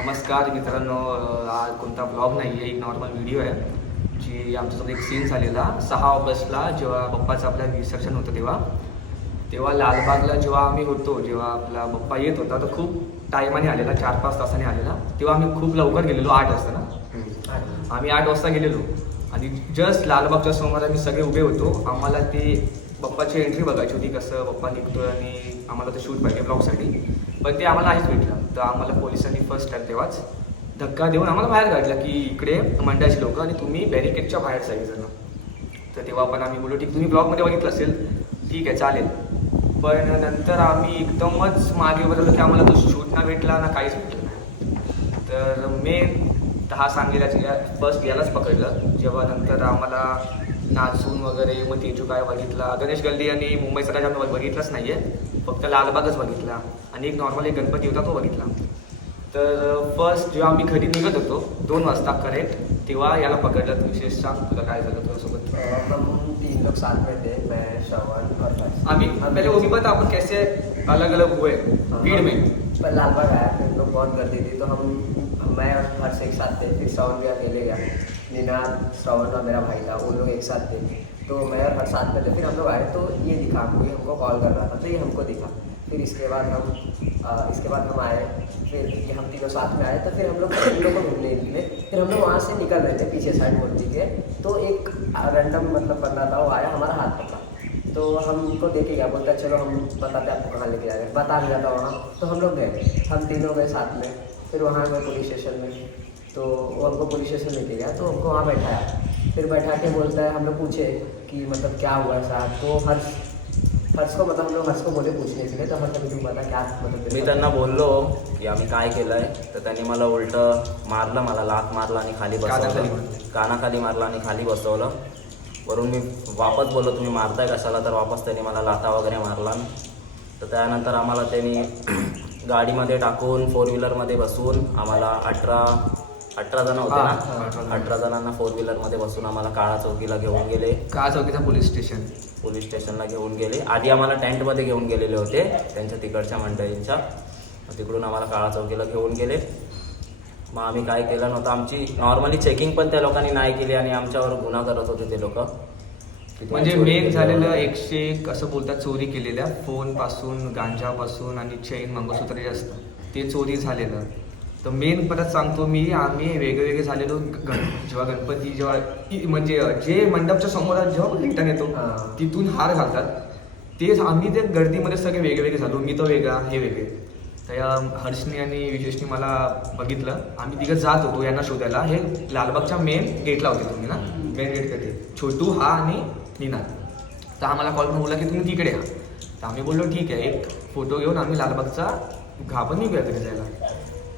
नमस्कार मित्रांनो, हा कोणता ब्लॉग नाही आहे, एक नॉर्मल व्हिडिओ आहे जी आमच्यासोबत एक सीन झालेला 6 ऑगस्टला जेव्हा बाप्पाचं आपलं विसर्जन होतं तेव्हा लालबागला जेव्हा आम्ही होतो, जेव्हा आपला बाप्पा येत होता तर खूप टायमाने आलेला, 4-5 तासाने आलेला. तेव्हा आम्ही खूप लवकर गेलेलो, 8 वाजता ना. आम्ही 8 वाजता गेलेलो आणि जस्ट लालबागच्या समोर आम्ही सगळे उभे होतो. आम्हाला ते बाप्पाची एंट्री बघायची होती, कसं बाप्पा निघतोय आणि आम्हाला ते शूट पाहिजे ब्लॉगसाठी. पण ते आम्हाला नाहीच भेटलं. तर आम्हाला पोलिसांनी फर्स्ट टाइम तेव्हाच धक्का देऊन आम्हाला बाहेर काढलं की इकडे मंडळाची लोक आणि तुम्ही बॅरिकेडच्या बाहेर सगळेजण. तर तेव्हा पण आम्ही बोललो ठीक, तुम्ही ब्लॉगमध्ये बघितलं असेल, ठीक आहे चालेल. पण नंतर आम्ही एकदमच मागे बदललो की आम्हाला तो शूट ना भेटला ना काहीच भेटलं नाही. तर मेन हा सांगेला फर्स्ट यालाच पकडलं. जेव्हा नंतर आम्हाला नाचून वगैरे मग तेजू काय बघितला, गणेश गल्ली आणि मुंबईचा राजा बघितलंच नाही आहे, फक्त लालबागच बघितला आणि एक नॉर्मल एक गणपती होता तो बघितला. तर फर्स्ट जेव्हा आम्ही घरी निघत होतो 2 वाजता करेक्ट, तेव्हा याला पकडलं. तू विशेष सांग, तुला काय झालं तुझ्यासोबत? हम 3 लोग साथ में थे, मैं श्रवण और हर्ष। अभी पहले वो भी बता अपन कैसे अलग अलग हुए भीड़ में. पर लालबाग आया, फिर लोग बहुत गर्दी थी तो मैं और हर्ष एक साथ थे, फिर श्रवण भी अकेले गया, निनाद श्रवण और मेरा भाई था, वो लोग एक साथ थे. तो मैं और हर्ष साथ में थे. फिर हम लोग आए तो ये दिखा हमको, ये हमको कॉल कर रहा था तो ये हमको दिखा. फिर इसके बाद हम आए, फिर ये हम तीनों साथ में आए. तो फिर हम लोग इन लोग को ढूंढने निकले. फिर हम लोग वहाँ से निकल रहे थे पीछे साइड मूर्ति के, तो एक रैंडम मतलब बंदा था, वो आया हमारा हाथ पकड़ा. तो हमको देखे गया, बोलता चलो हम बताते आपको कहाँ लेके जाएंगे, बता दिया था वहाँ. तो हम लोग गए, हम तीनों गए साथ में. फिर वहाँ गए पुलिस स्टेशन में, तो वो हमको पुलिस स्टेशन लेके गया, तो हमको वहाँ बैठाया. फिर बैठा के बोलता है, हम लोग पूछे कि मतलब क्या हुआ साहब. तो हर्ष को मतलब हम लोग हर्ष को बोले पूछने के लिए, तो हर्ष अभी तुम बता क्या मतलब. मी त्यांना बोललो की आम्ही काय केलंय, तर त्यांनी मला उलटं मारलं, मला लात मारला आणि खाली बसवलं, कानाखाली मारला आणि खाली बसवलं. वरून मी वापस बोललो तुम्ही मारताय कशाला, तर वापस त्यांनी मला लाथा वगैरे मारला. तर त्यानंतर आम्हाला त्यांनी गाडीमध्ये टाकून 4 व्हीलरमध्ये बसून आम्हाला 18 जण होते ना, 18 जणांना 4 व्हीलरमध्ये बसून आम्हाला काळा चौकीला घेऊन गेले. काळा चौकीचा पोलीस स्टेशनला घेऊन गेले. आधी आम्हाला टेंटमध्ये घेऊन गेलेले होते त्यांच्या तिकडच्या मंडळींच्या, तिकडून आम्हाला काळा चौकीला घेऊन गेले. मग आम्ही काय केलं नव्हतं, आमची नॉर्मली चेकिंग पण त्या लोकांनी नाही केली आणि आमच्यावर गुन्हा करत होते ते लोक. म्हणजे मेन झालेलं 101 असं बोलतात, चोरी केलेल्या फोनपासून, गांजापासून आणि चेन मंगळसूत्र जे असतं ते चोरी झालेलं. तर मेन परत सांगतो मी, आम्ही वेगवेगळे झालेलो. जेव्हा गणपती म्हणजे जे मंडपच्या समोर जेव्हा रिटर्न येतो तिथून हार घालतात, तेच आम्ही ते गर्दीमध्ये सगळे वेगवेगळे झालो. मी तो वेगळा, हे वेगळे. तर या हर्षनी आणि विशेषनी मला बघितलं, आम्ही तिघं जात होतो यांना शोधायला. हे लालबागच्या मेन गेटला होते तुम्ही ना, मेन गेट कधी छोटू हा आणि निनाद. तर आम्हाला कॉल करून बोलला की तुम्ही तिकडे या. तर आम्ही बोललो ठीक आहे, एक फोटो घेऊन आम्ही लालबागचा घाबरून निघूया घरी जायला.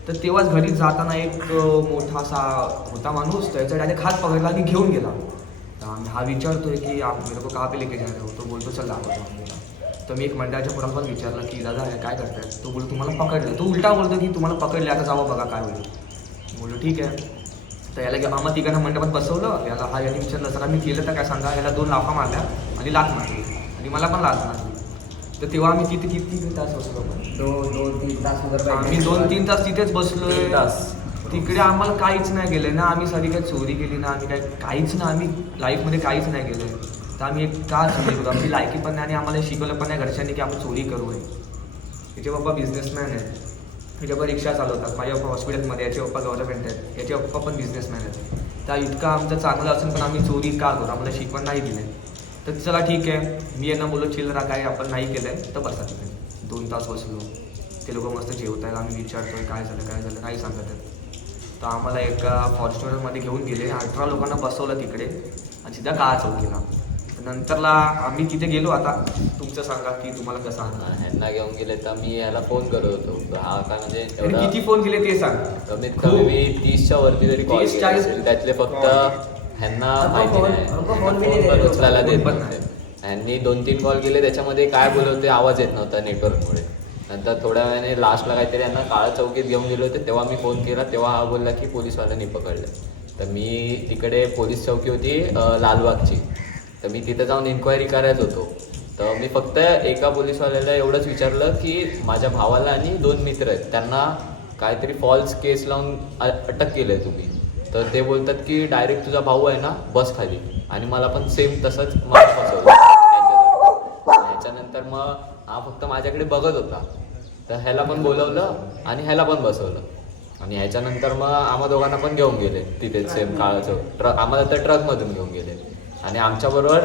तर तेव्हाच घरी जाताना एक मोठासा होता माणूस, त्याचा डायरेक्ट हात पकडला आणि घेऊन गेला. तर आम्ही हा विचारतोय की आप मेरे को कहाँ पे लेके जा रहे हो. तो बोलतो चल दाखवतो आम्हाला. तर मी एक मंडळाच्या पुढात विचारलं की दादा हे काय करताय. तो बोलतो तुम्हाला पकडलं. तो उलटा बोलतो की तुम्हाला पकडले, आता जावं बघा काय होईल. बोललो ठीक आहे. तर याला घेऊन आम्हाला तिघांना मंडपात बसवलं. याला यांनी विचारलं सर आम्ही केलं तर काय सांगा. याला 2 लाफा मारल्या आणि लाथ मारली आणि मला पण लाथ मारली. तर तेव्हा आम्ही किती तास बसलो आपण, 2-3 तास वगैरे आम्ही 2-3 तास तिथेच बसलोय. तिकडे आम्हाला काहीच नाही केलं ना, आम्ही सारी काही चोरी केली ना, आम्ही काहीच ना, आम्ही लाईफमध्ये काहीच नाही केलं. तर आम्ही का चोरी करू, आमची लायकी पण नाही आणि आम्हाला शिकवलं पण नाही घरच्यांनी की आपण चोरी करू आहे. याचे पप्पा बिझनेसमॅन आहेत, याचे पप्पा रिक्षा चालवतात, माझ्या पप्पा हॉस्पिटलमध्ये, याचे पप्पा गव्हर्नमेंट आहेत, याचे पप्पा पण बिझनेसमॅन आहेत. तर इतकं आमचं चांगलं असून पण आम्ही चोरी का करू, आम्हाला शिकवण नाही दिलं. तर चला ठीक आहे, मी यांना बोललो चिल्लरा काय आपण नाही केलं आहे तर बसा तिथे. 2 तास बसलो. ते लोक मस्त जेवत आहेत, आम्ही विचारतोय काय झालं नाही सांगत आहेत. तर आम्हाला एका फॉर्च्युनरमध्ये घेऊन गेले, 18 लोकांना बसवलं तिकडे आणि सीधा काळा चौकीला. नंतरला आम्ही तिथे गेलो. आता तुमचं सांगा की तुम्हाला कसं आणलं. ह्यांना घेऊन गेले तर मी याला फोन करत होतो. हा काय म्हणजे किती फोन केले ते सांग. कमीत कमी मी 30च्या वरती तरी कॉल 30-40 केले, त्यातले फक्त ह्यांना माहिती नाही, फोन उचलायला देत नव्हते. ह्यांनी 2-3 कॉल केले, त्याच्यामध्ये काय बोलवते आवाज येत नव्हता नेटवर्कमुळे. नंतर थोड्या वेळाने लास्टला काहीतरी यांना काळा चौकीत घेऊन गेले होते, तेव्हा मी फोन केला, तेव्हा हा बोलला की पोलीसवाल्यांनी पकडलं. तर मी तिकडे पोलीस चौकी होती लालबागची, तर मी तिथे जाऊन इन्क्वायरी करायच होतो. तर मी फक्त एका पोलीसवाल्याला एवढंच विचारलं की माझ्या भावाला आणि 2 मित्र आहेत त्यांना काहीतरी फॉल्स केस लावून अटक केलंय तुम्ही. तर ते बोलतात की डायरेक्ट तुझा भाऊ आहे ना बस खाली, आणि मला पण सेम तसंच मला फसवलं त्यांच्याजवळ. ह्याच्यानंतर मग हा फक्त माझ्याकडे बघत होता, तर ह्याला पण बोलवलं आणि ह्याला पण बसवलं. आणि ह्याच्यानंतर मग आम्हा दोघांना पण घेऊन गेले तिथे सेम काळाचं ट्रक, आम्हाला तर ट्रकमधून घेऊन गेले. आणि आमच्याबरोबर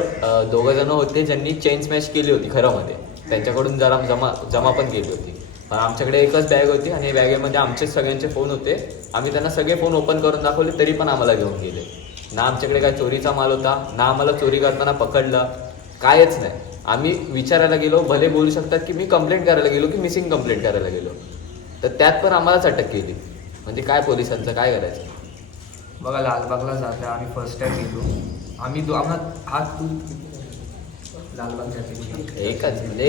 2 जण होते ज्यांनी चेन स्मॅश केली होती खरंमध्ये, त्यांच्याकडून जरा जमा पण केली होती. पण आमच्याकडे एकच बॅग होती आणि बॅगेमध्ये आमचेच सगळ्यांचे फोन होते. आम्ही त्यांना सगळे फोन ओपन करून दाखवले तरी पण आम्हाला घेऊन गेले. ना आमच्याकडे काय चोरीचा माल होता, ना आम्हाला चोरी करताना पकडलं, कायच नाही. आम्ही विचारायला गेलो, भले बोलू शकतात की मी कंप्लेंट करायला गेलो की मिसिंग कंप्लेंट करायला गेलो, तर त्यात पण आम्हालाच अटक केली. म्हणजे काय पोलिसांचं काय करायचं. बघा लालबागला जाते आम्ही फर्स्ट टाइम गेलो. आम्ही आम्हाला हा लालबाग जाते एकच म्हणजे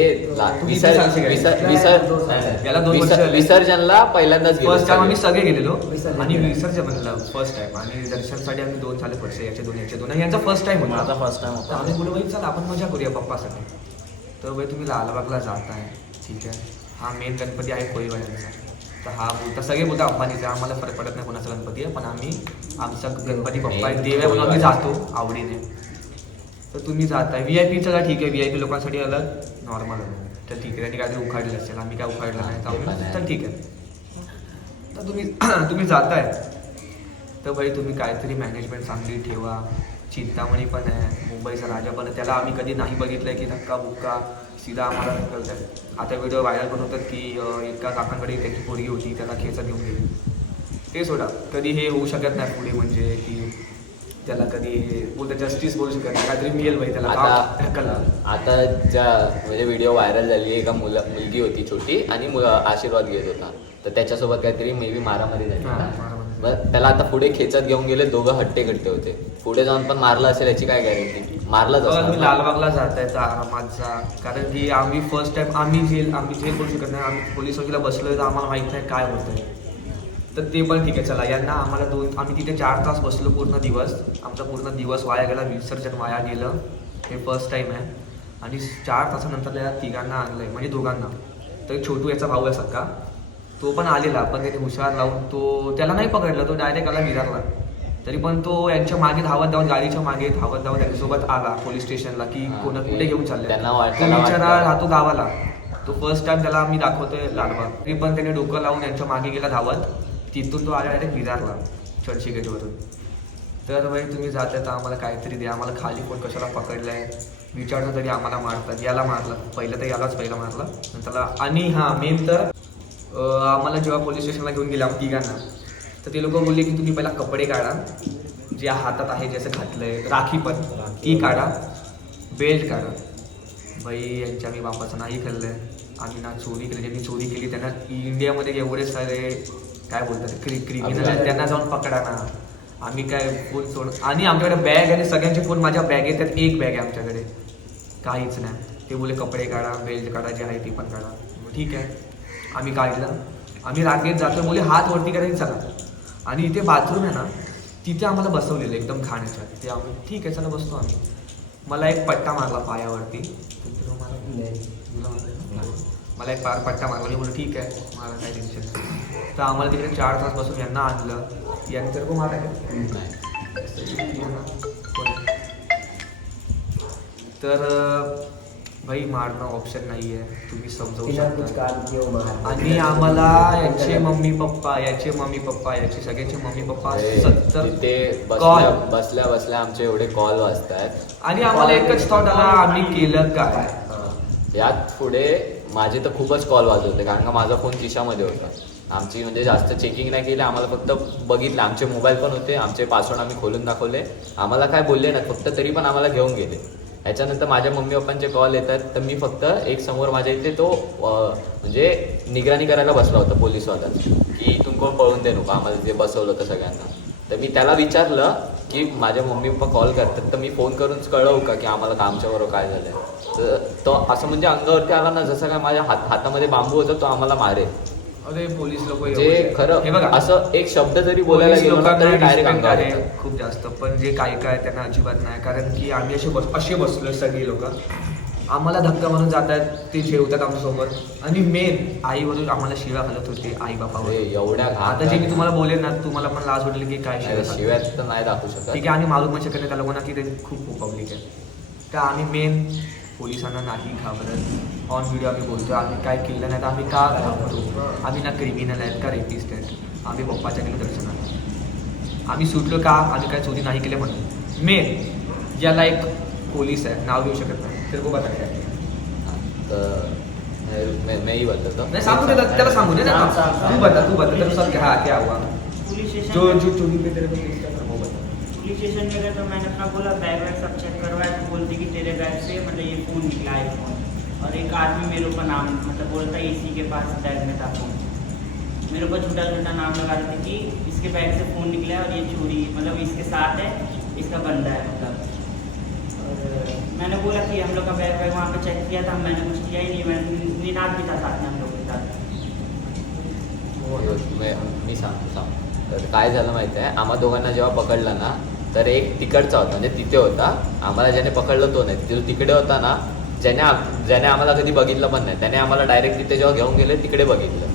तुम्ही किती सालचे गेले? याला 2 वर्ष झाले. विसर्जनला पहिल्यांदाच गेलो फर्स्ट टाइम आम्ही सगळे. सगळे गेलेलो विसर्जन. आणि विसर्जन फर्स्ट टाइम, आणि दर्शनसाठी आम्ही 2 झाले वर्ष, याचे 2 यांचा फर्स्ट टाइम होता. माझा फर्स्ट टाइम तर होता. आम्ही बोलू भाई चला आपण मजा करूया पप्पासाठी. तर भाई तुम्ही लालबागला जाताय, ठीक आहे, हा मेन गणपती आहे कोळीवाड्यांचा. तर हा बोलता सगळे बोलता अंबानीचा, आम्हाला फरक पडत नाही कोणाचा गणपती आहे, पण आम्ही आमचा गणपती पप्पा आहे देव आहे म्हणून आम्ही जातो आवडीने. तर तुम्ही जाताय VIP चला ठीक आहे, VIP लोकांसाठी अलग, नॉर्मल तर ठीक आहे, त्यांनी काहीतरी उखाडलं असेल, आम्ही काय उखाडलं नाही तर आम्ही तर ठीक आहे. तर तुम्ही जाताय तर भाई तुम्ही काहीतरी मॅनेजमेंट चांगली ठेवा. चिंतामणी पण आहे, मुंबईचा राजा पण आहे, त्याला आम्ही कधी नाही बघितलंय की धक्का बुक्का सीधा आम्हाला ढकलत आहे. आता व्हिडिओ व्हायरल पण होतात की एका काकांकडे त्यांची पोरगी होती, त्याला खेचत घेऊन गेली. ते सोडा, कधी हे होऊ शकत नाही पुढे, म्हणजे की त्याला कधी बोलतं जस्टिस बोलू शकत नाही, काहीतरी मिळेल भाई त्याला ढकलला. आता ज्या म्हणजे व्हिडिओ व्हायरल झाली, एका मुलगी होती छोटी आणि आशीर्वाद घेत होता, तर त्याच्यासोबत काहीतरी मे बी मारामारी झाली. मग त्याला आता पुढे खेचत घेऊन गेले, दोघं हट्टे कट्टे होते. पुढे जाऊन पण मारलं असेल याची काय गॅरंटी, मारलाच तुम्ही लालबागला जाताय तर आरामात जा, कारण की आम्ही फर्स्ट टाइम आम्ही जेल करू शकत नाही. आम्ही पोलीस वकीला बसलोय तर आम्हाला माहित नाही काय होतंय. तर ते पण ठीक आहे चला. यांना आम्हाला आम्ही तिथे 4 तास बसलो पूर्ण दिवस, आमचा पूर्ण दिवस वाया गेला, विसर्जन वाया गेलं. हे फर्स्ट टाइम आहे. आणि 4 तासानंतर या तिघांना आणलंय, म्हणजे दोघांना. तर छोटू याचा भाऊ आहे सक्का, तो पण आलेला, पण त्याने हुशार लावून त्याला नाही पकडलं, तो डायरेक्ट आला विचारला. तरी पण तो यांच्या मागे धावत गाडीच्या मागे धावत त्यांच्यासोबत आला पोलीस स्टेशनला की कोणा कुठे घेऊन चालले. तो बिचारा राहतो गावाला. तो फर्स्ट टाइम त्याला आम्ही दाखवतोय लालबाग, तरी पण त्याने डोकं लावून यांच्या मागे गेला धावत. तिथून तो आला डायरेक्ट विचारला चर्ची गेटवरून. तर भाई तुम्ही जाता तर आम्हाला काहीतरी द्या, आम्हाला खाली कोण कशाला पकडलंय विचारलं तरी आम्हाला मारतात. याला मारलं पहिलं, तर यालाच पहिलं मारलं त्याला. आणि हां मेन तर आम्हाला जेव्हा पोलीस स्टेशनला घेऊन गेले आम्ही तिघांना, तर ते लोक बोलले की तुम्ही पहिला कपडे काढा, जे हातात आहे जसं घातलंय, राखी पण ती काढा, बेल्ट काढा. बाई यांच्या मी बापाचं नाही खाल्लंय, आम्ही ना चोरी केली. ज्यांनी चोरी केली त्यांना इंडियामध्ये एवढे सारे काय बोलतात क्रिमिनल आहेत, त्यांना जाऊन पकडा ना. आम्ही काय फोन सोड, आणि आमच्याकडे बॅग आणि सगळ्यांचे फोन माझ्या बॅगेत, त्यात एक बॅग आहे आमच्याकडे, काहीच नाही. ते बोले कपडे काढा, बेल्ट काढा, जे आहे ती पण काढा. ठीक आहे आम्ही काढलं. आम्ही रांगेत जातो, बोले हात वरती करायचं चला. आणि इथे बाथरूम आहे ना, तिथे आम्हाला बसवलेलं एकदम खाण्याच्या. ते आम्ही ठीक आहे चला बसतो आम्ही. मला एक पट्टा मारला पायावरती, मला एक पट्टा मारला. मी बोललो ठीक आहे मला काय टेन्शन नाही. तर आम्हाला तिकडे 4 तास बसून यांना आणलं. यांचं को मारा तर भाई मारणं ऑप्शन नाही आहे, तुम्ही समजावू शकता. आणि आम्हाला याचे मम्मी पप्पा याचे सगळ्यांचे मम्मी पप्पा 70 ते बसल्या आमचे एवढे कॉल वाजतायत. आणि आम्हाला एकच थॉट आला, आम्ही केलं काय. यात पुढे माझे तर खूपच कॉल वाजवते, कारण का माझा फोन खिशामध्ये होता. आमची म्हणजे जास्त चेकिंग नाही केली, आम्हाला फक्त बघितलं. आमचे मोबाईल पण होते, आमचे पासवर्ड आम्ही खोलून दाखवले. आम्हाला काय बोलले नाही फक्त, तरी पण आम्हाला घेऊन गेले. ह्याच्यानंतर माझ्या मम्मी पप्पांचे कॉल येतात, तर मी फक्त एक समोर माझ्या इथे तो म्हणजे निगराणी करायला बसला होता पोलीसवाला, की इथून कोण पळून दे नको, आम्हाला जे बसवलं होतं सगळ्यांना. तर मी त्याला विचारलं की माझ्या मम्मी पप्पा कॉल करतात, तर मी फोन करून कळवू का की आम्हाला आमच्याबरोबर काय झालंय. तर तो असं म्हणजे अंगावरती आला ना, जसं काय माझ्या हातामध्ये बांबू होता, तो आम्हाला मारे. अरे पोलीस लोक जे खरं असं एक शब्द जरी बोलायला गेलो ना तरी डायरेक्ट अंगावर येतं. खूप जास्त. पण जे काय त्यांना अजिबात नाही, कारण की आम्ही असे बसलोय सगळी लोक आम्हाला धक्का म्हणून जात आहेत, ते जेवतात आमच्यासमोर. आणि मेन आईवरून आम्हाला शिव्या घालत होते, आई बापावर. एवढ्या आता जे मी तुम्हाला बोलेन ना, तुम्हाला पण लाज वाटेल की काय शिव्या घालतात. शिव्यात तर नाही दाखवू शकत. ठीक आहे, आणि मारून पण शकत नाही त्या लोकांना की ते खूप पब्लिक आहे. तर आम्ही मेन पोलिसांना नाही घाबरत. ऑन व्हिडिओ आम्ही बोलतो, आम्ही काय केलं नाही तर आम्ही का घाबरू. आम्ही ना क्रिमिनल आहेत का रेपिस्ट आहेत. आम्ही पप्पाच्या गेलो दर्शनात. आम्ही सुटलो का, आम्ही काय चोरी नाही केले म्हणून. मेन ज्याला एक पोलीस आहे, नाव घेऊ शकत नाही, तर को बता क्या है. तर मैं ही बताता हूँ. नाही सांगू दे त्याला, सांगू दे ना. तू बता तेरे साथ क्या हुआ. पुलिस स्टेशन जो चोरी पे तेरे को केस किया था, वो बता. पुलिस स्टेशन में गए तो मैंने अपना बोला बैग वैग सब चेक करवाया, तो बोलती कि तेरे बैग से मतलब ये फ़ोन निकला आईफोन. और एक आदमी मेरे ऊपर नाम मतलब बोलता है इसी के पास बैग में था फ़ोन. मेरे ऊपर झूठा नाम लगा रहे थे कि इसके बैग से फ़ोन निकला है और ये चोरी मतलब इसके साथ है, इसका बंदा है मतलब. और मैंने बोला कि हम लोग का बैग वैग वहाँ पे चेक किया था, मैंने कुछ किया ही नहीं. मैं निनाद भी था साथ में हम लोग के साथ. मी सांगतो. तर काय झालं माहिती आहे, आम्हा दोघांना जेव्हा पकडलं ना, तर एक तिकडचा होता म्हणजे तिथे होता. आम्हाला ज्याने पकडलं तो नाही, जो तिकडे होता ना, ज्याने आम्हाला कधी बघितलं पण नाही, त्याने आम्हाला डायरेक्ट तिथे जेव्हा घेऊन गेले तिकडे बघितलं.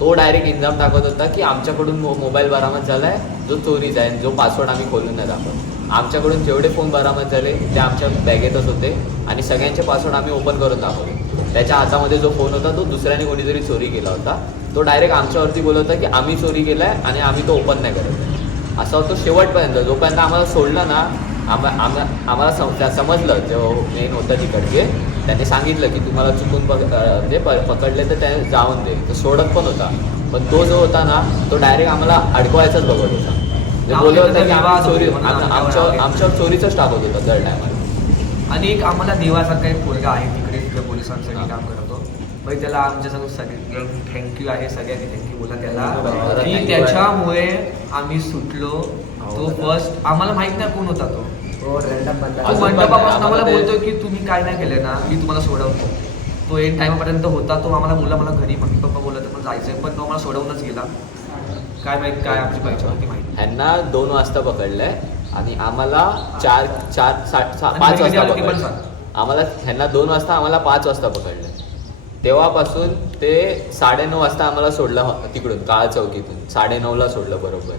तो डायरेक्ट इल्जाम टाकत होता की आमच्याकडून मोबाईल बरामद झाला आहे, जो चोरीचा आहे, जो पासवर्ड आम्ही खोलून नाही दाखवत. आमच्याकडून जेवढे फोन बरामद झाले ते आमच्या बॅगेतच होते आणि सगळ्यांचे पासवर्ड आम्ही ओपन करून दाखवले. त्याच्या हातामध्ये जो फोन होता तो दुसऱ्याने कोणीतरी चोरी केला होता. तो डायरेक्ट आमच्यावरती बोलत होता की आम्ही चोरी केला आहे आणि आम्ही तो ओपन नाही करत. असा तो शेवटपर्यंत, जोपर्यंत आम्हाला सोडलं ना, आम्हाला समजलं जेव्हा मेन होतं तिकडचे, त्यांनी सांगितलं की तुम्हाला चुकून पकडले तर त्याने जाऊन दे. तो सोडत पण होता, पण तो जो होता ना, तो डायरेक्ट आम्हाला अडकवायचाच बघत होता. बोलत होता की आम्ही चोरी, आमच्यावर चोरीचंच टाकत होता दर टायमाला. आणि एक आम्हाला देवासारखा एक पोरगा आहे तिकडे, तिकडे पोलिसांसाठी काम करतो. भाई त्याला आमच्यासमोर सगळे थँक्यू आहे, सगळ्यांनी थँक्यू बोला त्याला की त्याच्यामुळे आम्ही सुटलो. तो फर्स्ट आम्हाला माहित नाही कोण होता तो. वो रैंडम बंदा तो मंडपापासून आम्हाला बोलतोय की तुम्ही काय नाही केलं ना, मी तुम्हाला सोडवतो. तो एंड टाइमपर्यंत होता. तो आम्हाला बोलला मला घरी मम्मी पप्पा बोलत पण जायचंय, पण तो आम्हाला सोडवूनच गेला. काय माहित काय आमची पैसे होती माहिती. ह्यांना 2 वाजता पकडलंय आणि आम्हाला 5 कधी आलं वाजता ते पण पकडलं. सांग. आम्हाला ह्यांना 2 वाजता, आम्हाला 5 वाजता पकडलं. तेव्हापासून ते 9:30 वाजता आम्हाला सोडलं तिकडून काळा चौकीतून. 9:30ला सोडलं बरोबर.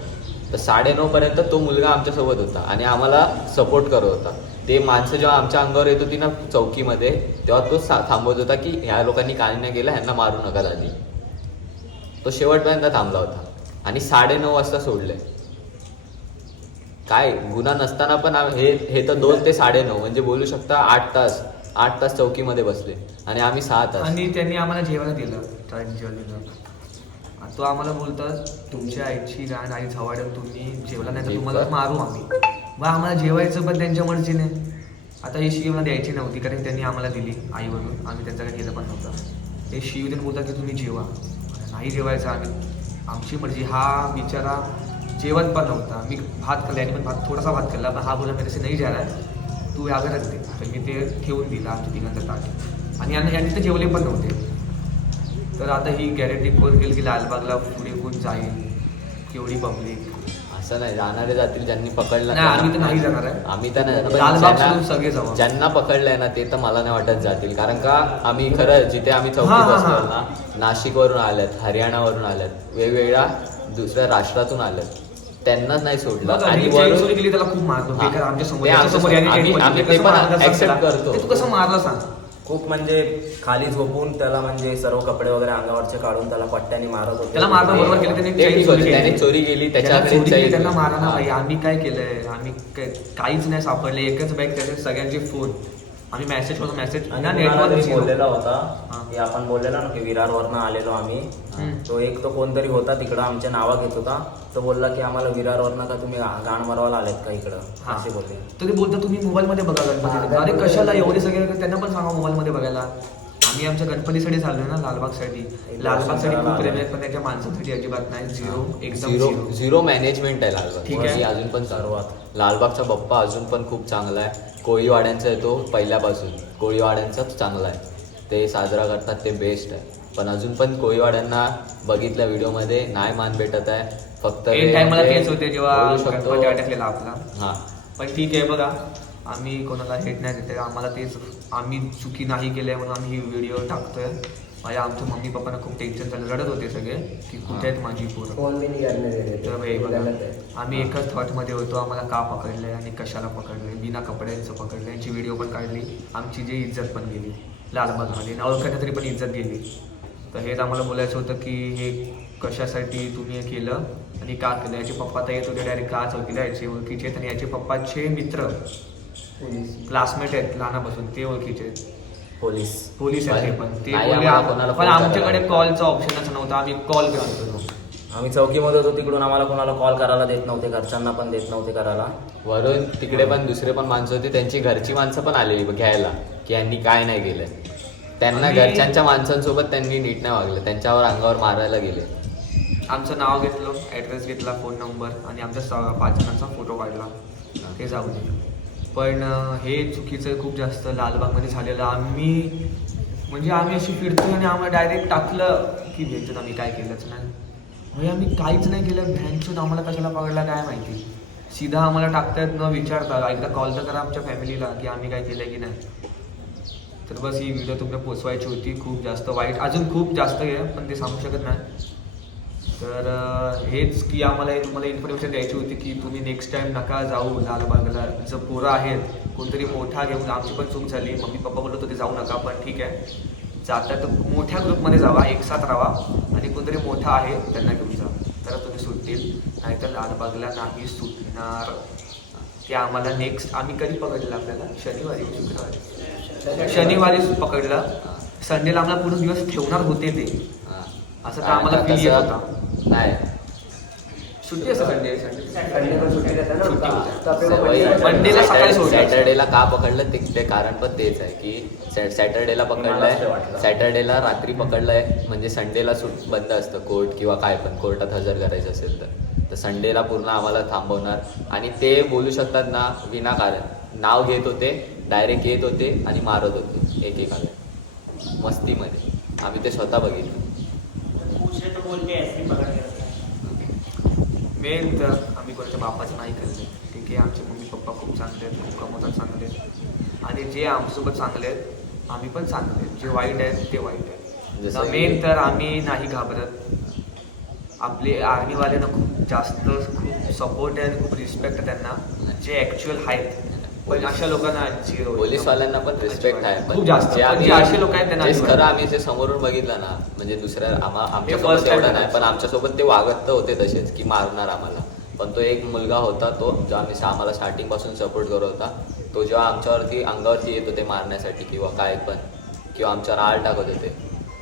तर 9:30 पर्यंत तो मुलगा आमच्यासोबत होता आणि आम्हाला सपोर्ट करत होता. ते माणसं जेव्हा आमच्या अंगावर येत होती ना चौकीमध्ये, तेव्हा तो थांबवत होता की ह्या लोकांनी काही नाही केलं, ह्यांना मारू नका दादी. तो शेवटपर्यंत थांबला होता आणि 9:30 वाजता सोडले. काय गुन्हा नसताना पण हे तर 2 ते 9:30 म्हणजे बोलू शकता 8 तास चौकीमध्ये बसले आणि आम्ही 6 तास. आणि त्यांनी आम्हाला जेवायला दिलं, जेवण दिलं. तो आम्हाला बोलतात तुमच्या आईची गाण आई झवाडून तुम्ही जेवला नाही तर तुम्हाला मारू आम्ही. मग आम्हाला जेवायचं पण त्यांच्या मर्जीने. आता ही शिव द्यायची नव्हती कारण त्यांनी आम्हाला दिली आईवरून, आम्ही त्यांचं काय केलं पण नव्हतं. ते शिव देऊन बोलतात की तुम्ही जेवा. नाही जेवायचं आम्ही, आमची मर्जी. हा बिचारा जेवण पण नव्हता. मी भात खाल्ला, आणि पण थोडासा भात खाल्ला, पण हा बोला मेरे नाही जाला तू या घरात दे. तर मी ते ठेवून दिलं आमच्या तिघांचं ताट. आणि यांनी तर जेवले पण नव्हते. तर आता ही गॅरंटी कोण केली की लालबागला पुढे कोण जाईल, केवढी पब्लिक. असं नाही, जाणारे जातील. ज्यांनी पकडलं नाही, आम्ही तर नाही जाणार आहे. आम्ही तर नाही लालबाग जाणार. सोडून सगळे जाऊ. ज्यांना पकडलंय ना ते तर मला नाही वाटत जातील. कारण का आम्ही खरं जिथे आम्ही चौकी बसलो ना, नाशिकवरून आल्यात, हरियाणावरून आल्यात, वेगवेगळ्या दुसऱ्या राष्ट्रातून आल्यात, त्यांनाच नाही सोडलं. आणि चोरी केली त्याला खूप मारतो. हा. आमच्या समोर ते आमच्या समोर आम्ही ते पण accept करतो. तू कसं मारला सांग. खूप म्हणजे खाली झोपून त्याला म्हणजे सर्व कपडे वगैरे अंगावरचे काढून त्याला पट्ट्याने मारत होते. त्याला मारणं बरोबर केलं त्यांनी. ते ठीक होतं, त्याने चोरी केली, त्याच्याकडे त्यांना मारा ना भाई. आम्ही काय केलंय, आम्ही काहीच नाही सापडले. एकच बॅग, त्याचे सगळ्यांचे फोन. आम्ही मेसेज होतो, मेसेज बोललेला होता की आपण बोललेला ना की विरारवरनं आलेलो आम्ही. तो एक तो कोणतरी होता तिकडं आमच्या नावा घेत होता. तो बोलला की आम्हाला विरारवरनं का तुम्ही गाण मारवायला आलेत का इकडं, असे बोलले. तर ते बोलतात तुम्ही मोबाईलमध्ये बघा गणपती. अरे कशाला एवढे सगळे, त्यांना पण सांगा मोबाईलमध्ये बघायला. आम्ही आमच्या गणपतीसाठी चाललोय ना, लालबागसाठी. लालबागसाठी खूप प्रेम आहे, पण त्याच्या माणसासाठी अजिबात नाही. झिरो, एकदम झिरो मॅनेजमेंट आहे लालबाग. ठीक आहे. अजून पण सर्वात लालबागचा बाप्पा अजून पण खूप चांगला आहे. कोळीवाड्यांचा आहे तो पहिल्यापासून. कोळीवाड्यांचाच चांगला आहे, ते साजरा करतात, ते बेस्ट आहे. पण अजून पण कोळीवाड्यांना बघितल्या व्हिडिओमध्ये नाही मान भेटत आहे. फक्त टायमाला केस होते जेव्हा गणपती अटकलेला आपला. हा पण ठीक आहे बघा, आम्ही कोणाला हेट नाही देते, आम्हाला तेच आम्ही चुकी नाही केल्या म्हणून आम्ही ही व्हिडिओ टाकतोय. आमच्या मम्मी पप्पांना खूप टेन्शन झालं, रडत होते सगळे की कुठे आहेत माझी पोरं. फोन भी नहीं करने दे रहे थे. तर हे बघा, गलत है. आम्ही एकच थॉटमध्ये होतो, आम्हाला का पकडलंय आणि कशाला पकडलंय, बिना कपड्यांचं पकडलं. यांची व्हिडिओ पण काढली, आमची जी इज्जत पण गेली लालबागमध्ये, ओळखायला तरी पण इज्जत गेली. तर हेच आम्हाला बोलायचं होतं की हे कशासाठी तुम्ही हे केलं आणि का केलं. याचे पप्पा तर येत होते डायरेक्ट का चौकीला, याचे ओळखीचे आहेत आणि याचे पप्पाचे मित्र पोलीस. क्लासमेट आहेत लहानापासून, ते ओळखीचे आहेत. पोलीस आहेत हे पण. ते नाही, बोलले आम्हाला कोणाला पण फोन आमच्याकडे करायला कॉलचा ऑप्शनच नव्हता, आम्ही कॉल करत होतो. आम्ही चौकीमध्ये होतो, तिकडून आम्हाला कोणाला कॉल करायला देत नव्हते, घरच्यांना पण देत नव्हते करायला. वरून तिकडे पण दुसरे पण माणसं होती, त्यांची घरची माणसं पण आलेली घ्यायला की यांनी काय नाही केलंय. त्यांना आणि- घरच्यांच्या माणसांसोबत त्यांनी नीट नाही वागलं, त्यांच्यावर अंगावर मारायला गेले. आमचं नाव घेतलं, ॲड्रेस घेतला, फोन नंबर आणि आमच्या 5 जणांचा फोटो काढला. ते जाऊ दे, पण हे चुकीचं खूप जास्त लालबागमध्ये झालेलं. आम्ही अशी फिरतो आणि आम्हाला डायरेक्ट टाकलं की भेटून आम्ही काय केलंच नाही. म्हणजे आम्ही काहीच नाही केलं, भ्यांचून आम्हाला कशाला पकडला काय माहिती. सीधा आम्हाला टाकतायत न विचारता. एकदा कॉल तर करा आमच्या फॅमिलीला की आम्ही काय केलं की नाही. तर बस ही व्हिडिओ तुम्हाला पोचवायची होती. खूप जास्त वाईट, अजून खूप जास्त आहे पण ते सांगू शकत नाही. तर हेच की आम्हाला तुम्हाला इन्फॉर्मेशन द्यायची होती की तुम्ही नेक्स्ट टाइम नका जाऊ लालबागला. जर पोरं आहेत कोणतरी मोठा घेऊन, आमची पण चूक झाली, मम्मी पप्पा बोलत होते जाऊ नका, पण ठीक आहे जाता तर मोठ्या ग्रुपमध्ये जावा, एकसाथ राहा आणि कोणतरी मोठा आहे त्यांना घेऊन जा, तर तुम्ही सुटतील. नाहीतर लालबागला नाही सुटणार. ते आम्हाला नेक्स्ट आम्ही कधी पकडलं आपल्याला शनिवारी शुक्रवारी पकडलं. संडेला आम्हाला पूर्ण दिवस ठेवणार होते ते, असं का आम्हाला आणि फील येत तसं होता. नाही, सुट्टी असं संडे संडे को छुट्टी रहता है ना उनका. तो अपने को वही मंडे को मंडेला सकाळी सोडलं. सॅटर्डेला का पकडलं ते कारण पण तेच आहे की सॅटर्डेला पकडलंय, सॅटर्डेला रात्री पकडलंय म्हणजे संडेला सूट बंद असतं कोर्ट किंवा काय पण कोर्टात हजर करायचं असेल तर संडेला पूर्ण आम्हाला थांबवणार. आणि ते बोलू शकतात ना विनाकारण नाव घेत होते, डायरेक्ट येत होते आणि मारत होते एकेकाला मस्तीमध्ये. आम्ही ते स्वतः बघितलं. पूछे तो बोलते ऐसे ही पकड़ के रखा है. मेन तर आम्ही कोणाच्या बापाचं नाही केलं. ठीक आहे, आमचे मम्मी पप्पा खूप चांगले आहेत, खूप कमवतात चांगले आहेत आणि जे आमच्यासोबत चांगले आहेत आम्ही पण चांगले आहेत. जे वाईट आहेत ते वाईट आहेत. जसं मेन तर आम्ही नाही घाबरत. आपले आर्मीवाल्यांना खूप जास्त खूप सपोर्ट आहे आणि खूप रिस्पेक्ट आहे त्यांना, जे ॲक्च्युअल आहेत. पण अशा लोकांना झिरो. पोलीसवाल्यांना पण रिस्पेक्ट आहे, खूप जास्त. पण जे असे लोक आहेत त्यांना तेच अजिबात खरं आम्ही जे समोरून बघितलं ना, म्हणजे दुसऱ्या first आमच्यासोबत time एवढं नाही पण आमच्यासोबत ते वागत तर होते तसेच की मारणार आम्हाला. पण तो एक मुलगा होता, तो जो आम्हाला स्टार्टिंग पासून सपोर्ट करत होता, तो जेव्हा आमच्यावरती अंगावरती येत होते मारण्यासाठी किंवा काय पण किंवा आमच्यावर आळ टाकत होते,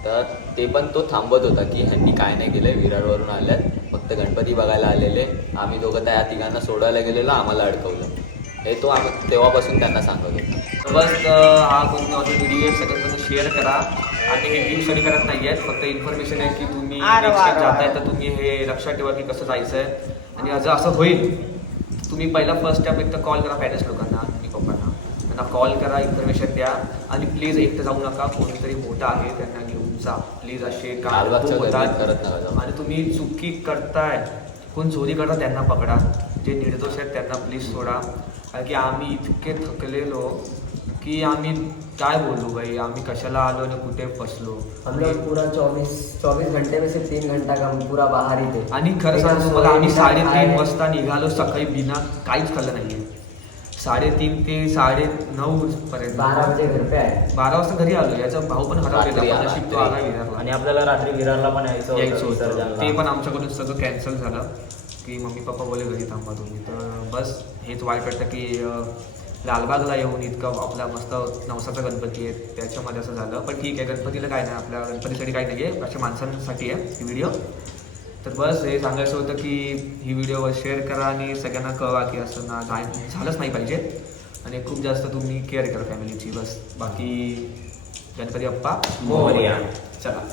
तर ते पण तो थांबत होता की ह्यांनी काय नाही केलंय, विरारवरून आल्यात, फक्त गणपती बघायला आलेले, आम्ही दोघं त्या तिघांना सोडायला गेलेलो, आम्हाला अडकवलं. हे तो आम्ही तेव्हापासून त्यांना सांगत होतो. बस हा कोणता व्हिडिओ सगळ्यांना शेअर करा. आणि हे व्ह्यू स्टडी करत नाही आहेत, फक्त इन्फॉर्मेशन आहे की तुम्ही नेक्स्ट टाइम जाताय तर तुम्ही हे लक्षात ठेवा की कसं जायचं आहे. आणि जर असं होईल तुम्ही पहिला फर्स्ट स्टेप एक तर कॉल करा पॅरेंट्स लोकांना, मम्मी पप्पांना, त्यांना कॉल करा, इन्फॉर्मेशन द्या आणि प्लीज एकटं जाऊ नका. कोणीतरी मोठा आहे त्यांना घेऊन जा प्लीज. असे लालबागच्या काम गर्दीत करत नका जाऊ. आणि तुम्ही चुकी करताय, कोण चोरी करता त्यांना पकडा, जे निर्दोष आहेत त्यांना प्लीज सोडा. कारण की आम्ही इतके थकलेलो की आम्ही काय बोलू भाई, आम्ही कशाला आलो आणि कुठे फसलो. हम लोग पूरा 24 घंटे में से 3 घंटा का हम पूरा बाहर ही थे. आणि खरं सांगू तुम्हाला, आम्ही 3:30 वाजता निघालो सकाळी, बिना काहीच खाल्लं नाहीये. 3:30 ते 9:30 पर्यंत 12 बजे घर पे आए. 12 वाजता घरी आलो. याचा भाऊ पण रात्री हरवलेला, आला, नशीब तो आला विरारला. आणि आपल्याला रात्री विरारला पण यायचं यायचं होतं, विसर्जनला. ते पण आमच्याकडून सगळं कॅन्सल झालं की मम्मी पप्पा बोले घरी थांबा तुम्ही. तर बस हेच वाईट वाटतं की लालबागला येऊन इतकं आपला मस्त नवसाचा गणपती आहे त्याच्यामध्ये असं झालं. पण ठीक आहे, गणपतीला काय नाही, आपल्या गणपतीसाठी काही नाही आहे, अशा माणसांसाठी आहे ही व्हिडिओ. तर बस हे सांगायचं होतं की ही व्हिडिओ शेअर करा आणि सगळ्यांना कळवा की असं ना झालंच नाही पाहिजे. आणि खूप जास्त तुम्ही केअर करा फॅमिलीची. बस बाकी गणपती बाप्पा मोरया. चला.